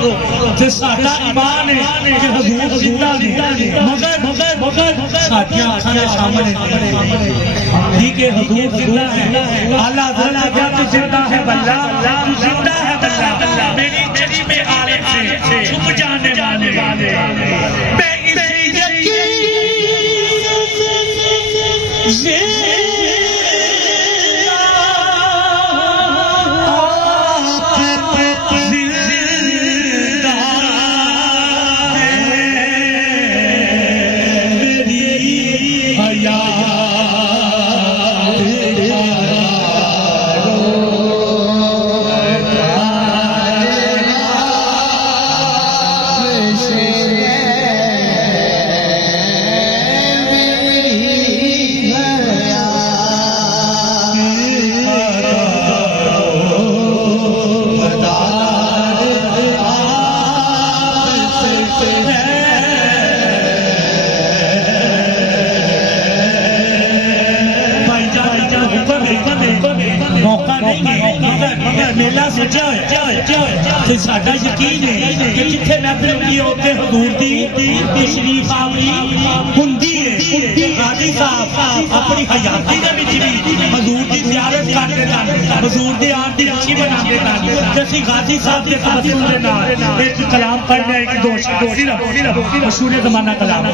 ते साडा ईमान है कि हुजूर जिंदा ने मगर साडियां अखां दे सामने ठीक है हुजूर जिंदा है आला अल्लाह क्या तू जिंदा है बल्ला तू जिंदा है बल्ला मेरी चश्मे आलम से छुप जाने वाले मैं इसी यकीन से मेला सजा ते साडा यकीन है कि जिथे महफिल होंदी है उत्थे हुजूर दी तशरीफ आवरी हुंदी है। गाजी साहब अपनी हयाती दे विच भी हुजूर दी ज़ियारत करदे सन, हुजूर दी आन दी खुशी मनांदे सन ते असीं गाजी साहब दे तवज्जुह दे नाल एक कलाम पढ़ना एक दो सिर्फ मशहूर ज़माना कलाम